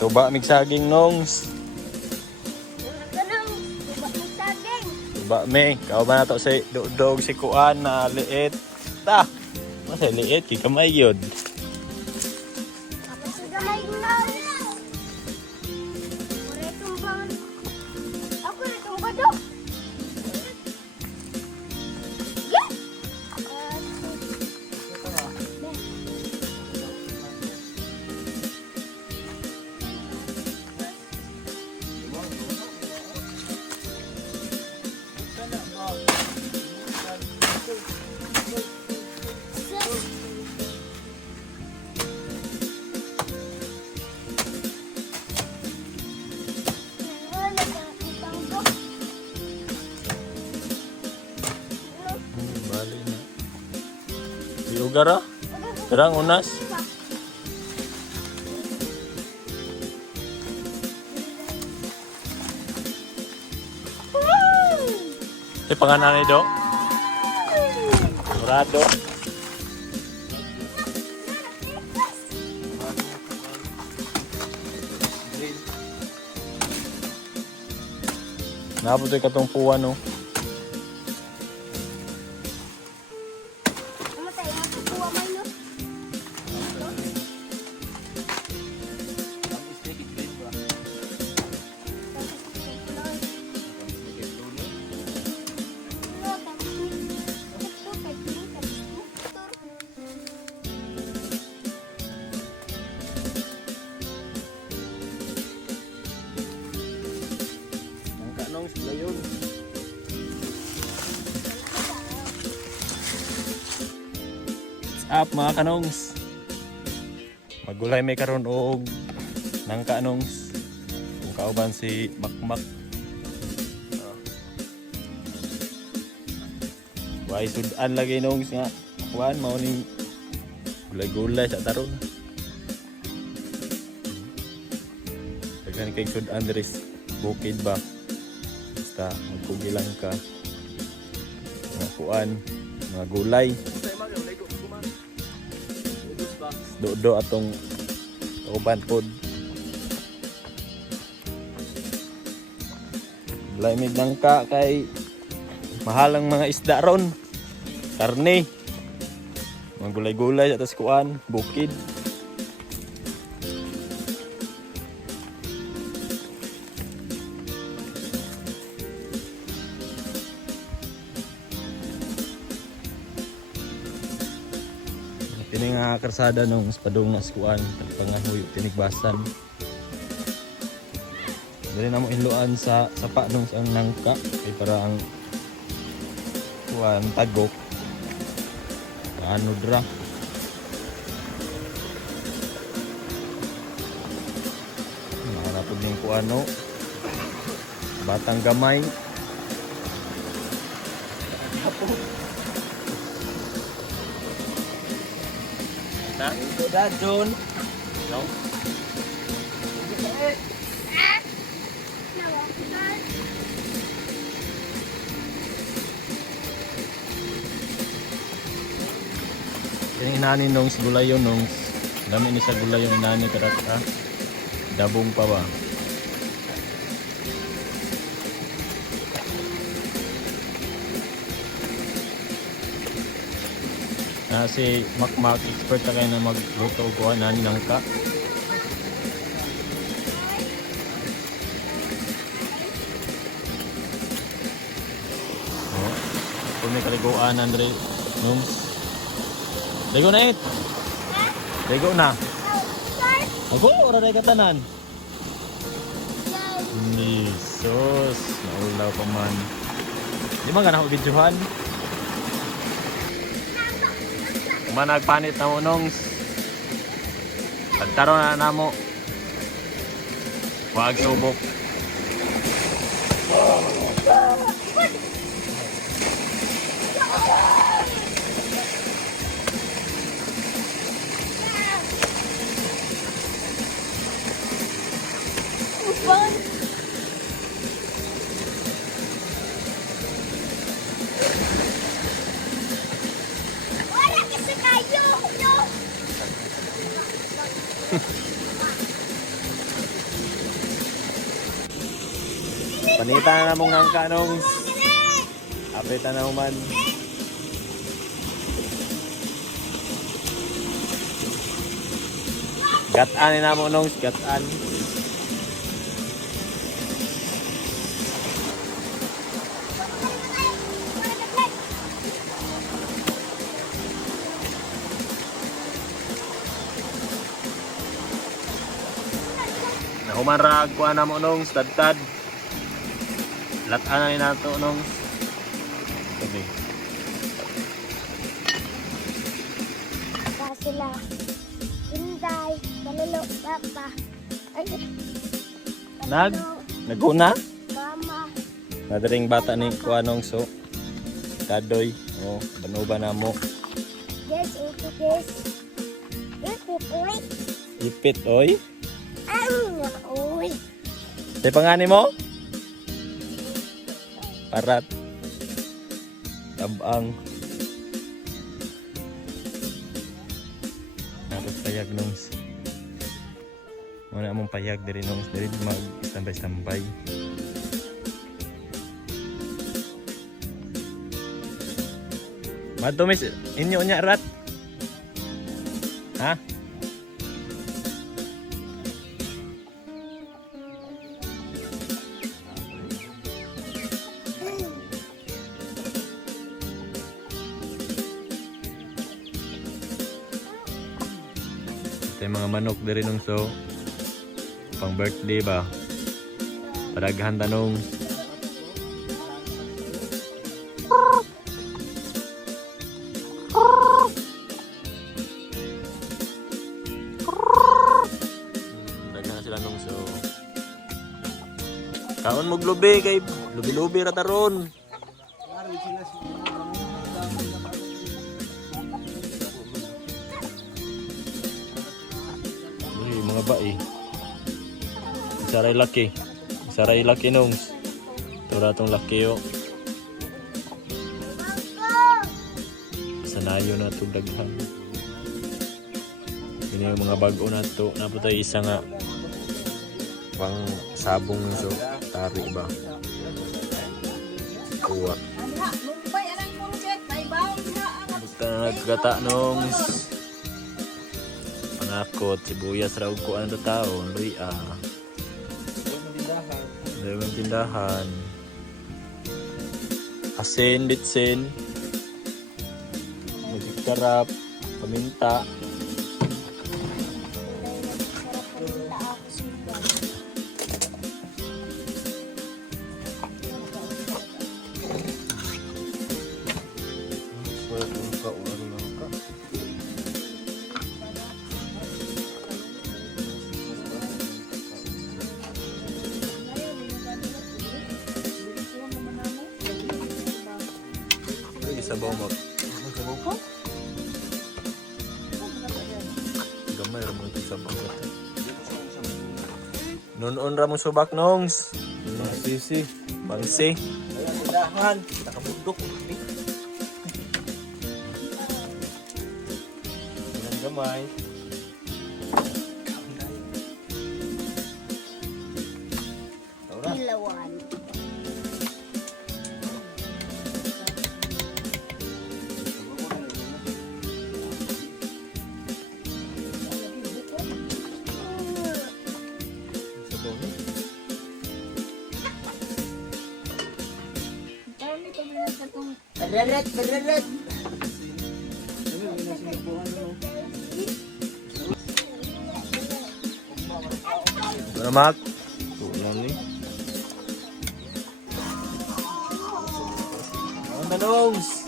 Tuba mig saging nongs. Kanang tuba ng saging. Tuba me, kao ba na to si dog si kuan na liit. Ta. Masa liit kay kamay yun. Ako sa gamay lang. Ore tumbang. Ako rin tumbang dok. Yeah. Bali na. Lugar ah. Terang unas. Ito pangalan ni Do. Murado. Napot ay katungpuan no. Sila yun. What's up mga kanongs? Magulay may karon og nang kanongs. Kung kauban si Makmak. Why sudan lagi nongs nga. Kuan mao ning gulay-gulay sa taron. Daghan kay sudan diri bukid ba. Basta magkugilang ka mga kuan, mga gulay do atong kauban pod lamig nang ka kay mahalang mga isda ron karne mga gulay-gulay sa tas kuan bukid. Kini nga karsada nung padung na skuan pangahuyo tinigbasan. Dili na mo inluan sa sapa nung sa nangka kay para ang kuan tagok. Ano dra. Nakapod ning kuano. Batang gamay. Nah, udah Jun. No. Ini inani nung gulay yun nung dami ni sa gulay yung inani karata. Dabong pa ba? Si Makmak expert na kayo na magluto o kuha nani lang ka. Kung may kaliguan Andre Nums. Ligo na it. Ligo na. Ako, ora na katanan. Jesus, naulaw pa man. Di ba ganang videohan? Managpanit na mo nung pagtaro na namo wag subok Panita na mong nangka nung apitan na man. Gataan na mo nung gataan. Nahumarag kuha na mo nung stad-tad. Lataan na nato nung sabi. Sila. Inday. Kalulu. Papa. Ay. Naguna? Mama. Nadaring bata ni kuha nung so. Kadoy. O, banuba na mo. Yes, ito yes. Ito, uy. Ipit, oy. Uy. Say pangani mo? Parat. Tabang. Tapos payag nung. Muna mong payag dari nung. Dari mag-istambay-istambay. Matumis inyo nya rat. Ha? Ito yung mga manok dari nung so pang birthday ba? Padaghan tanong. Daghan na sila nung so. Kaon mo lubi kay lubi-lubi ra taron. Mga bae. Saray laki. Saray laki nung. Tura tong laki yo. Sanayo na ito daghan. Yun yung mga bago na ito. Naputay isa nga pang sabong so tari ba. Kuha. Basta na nagkata nung pangakot, sibuyas raw ko ano tao, luya. Dalawang tindahan. Asin, ditsin. Magkarap, paminta. Sabaw mo. Sabaw ko? Gamay ra mo ito sabaw. Noon ra mo subak nongs. Bangsi. Bangsi. Ayan, tindahan. Nakabundok. Ayan, gamay. Ilawan. Bereret. Selamat. Tulang ni. Ano nongs?